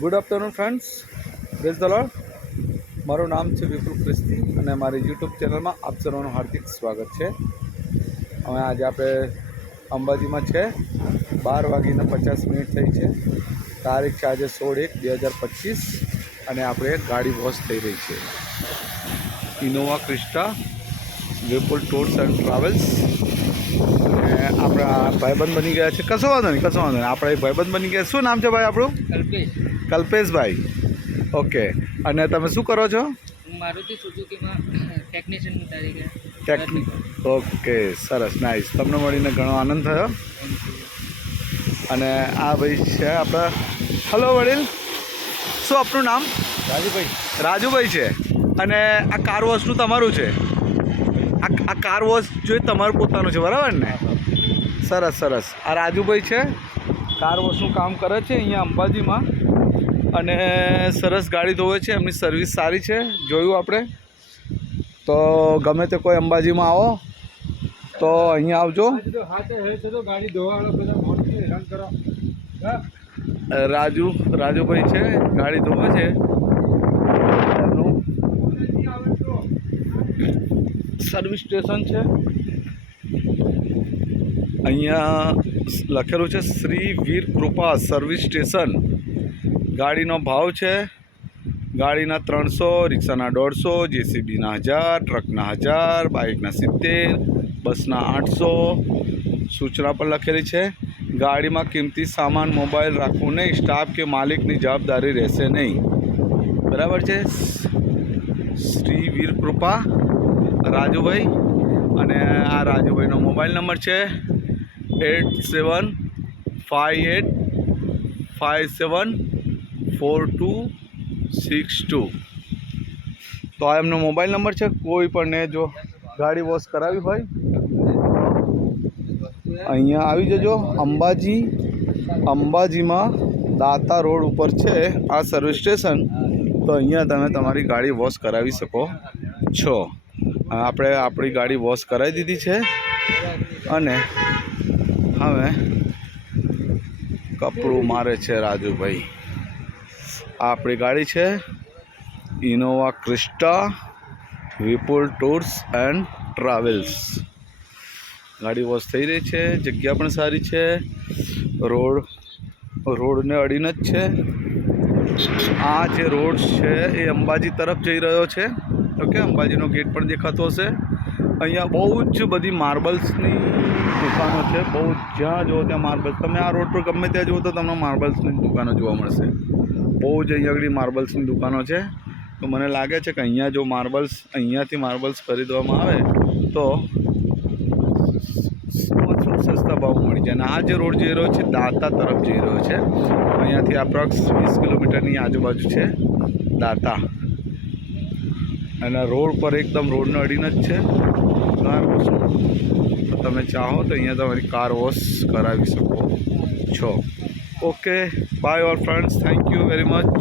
Good afternoon friends, praise the lord. મારું નામ છે વિપુલ ખ્રિસ્તી અને મારી યુટ્યુબ ચેનલમાં આપ સર્વનું હાર્દિક સ્વાગત છે. હવે આજે આપણે અંબાજીમાં છે, 12:50 થઈ છે. તારીખ છે આજે 16/1/2025 અને આપણે ગાડી વોશ થઈ રહી છે. Innova Crysta, Vipul tours and travels. અને આપણા ભાઈબંધ બની ગયા છે. કશો વાંધો નહીં. આપણે ભાઈબંધ બની ગયા. શું નામ છે ભાઈ આપણું? કલ્પેશભાઈ. ઓકે. અને તમે શું કરો છો? મારુતિ સુઝુકીમાં ટેકનિશિયન તરીકે. ઓકે, સરસ, નાઇસ. તમને મળીને ઘણો આનંદ થયો. અને આ ભાઈ છે આપણા. હલો વડીલ, શું આપનું નામ? રાજુભાઈ છે. અને આ કાર વોશનું તમારું છે? આ કાર વોશ જોઈએ તમારું પોતાનું છે, બરાબર ને? સરસ. આ રાજુભાઈ છે, કાર વોશનું કામ કરે છે અહીંયા અંબાજીમાં. અને સરસ ગાડી ધોવે છે, એમની સર્વિસ સારી છે. જોયું આપણે તો. ગમે તે કોઈ અંબાજીમાં આવો તો અહીંયા આવજો. રાજુભાઈ છે, ગાડી ધોવે છે. સર્વિસ સ્ટેશન છે અહીંયા, લખેલું છે શ્રી વીર કૃપા સર્વિસ સ્ટેશન. ગાડીનો ભાવ છે, ગાડીના 300, રિક્ષાના 150, જેસીબીના 1000, ટ્રકના 1000, બાઇકના 70, બસના 800. સૂચના પણ લખેલી છે. ગાડીમાં કિંમતી સામાન, મોબાઈલ રાખવું નહીં. સ્ટાફ કે માલિકની જવાબદારી રહેશે નહીં. બરાબર છે. શ્રી વીર કૃપા રાજુભાઈ. અને આ રાજુભાઈનો મોબાઈલ નંબર છે 8758574262. તો આ એમનો મોબાઈલ નંબર છે. કોઈ પણને જો ગાડી વોશ કરાવી હોય અહીંયા આવી જજો. અંબાજીમાં દાતા રોડ ઉપર છે આ સર્વિસ સ્ટેશન. તો અહીંયા તમે તમારી ગાડી વોશ કરાવી શકો છો. આપણે આપણી ગાડી વોશ કરાવી દીધી છે અને હવે કપડું મારે છે રાજુભાઈ. આ આપણી ગાડી છે Innova Crysta, Vipul tours and travels. ગાડી વોશ થઈ રહી છે. જગ્યા પણ સારી છે. રોડને અડીને જ છે. આ જે રોડ છે એ અંબાજી તરફ જઈ રહ્યો છે. ઓકે, અંબાજીનો ગેટ પણ દેખાતો હશે. અહીંયા બહુ જ બધી માર્બલ્સની દુકાનો છે. બહુ જ્યાં જુઓ ત્યાં માર્બલ્સ. તમે આ રોડ પર ગમે ત્યાં જુઓ તો તમને માર્બલ્સની દુકાનો જોવા મળશે. બહુ જ અહીંયા આગળ માર્બલ્સની દુકાનો છે. તો મને લાગે છે કે અહીંયા જો અહીંયાથી માર્બલ્સ ખરીદવામાં આવે તો સસ્તા ભાવ મળી જાય. અને આ જે રોડ જઈ રહ્યો છે દાતા તરફ જઈ રહ્યો છે. અહીંયાથી અપ્રોક્સ 20 કિલોમીટરની આજુબાજુ છે દાતા. અને રોડ પર એકદમ રોડને અડીને જ છે કાર વોશનું. તો તમે ચાહો તો અહીંયા તમારી કાર વોશ કરાવી શકો છો. Okay, bye all friends, thank you very much.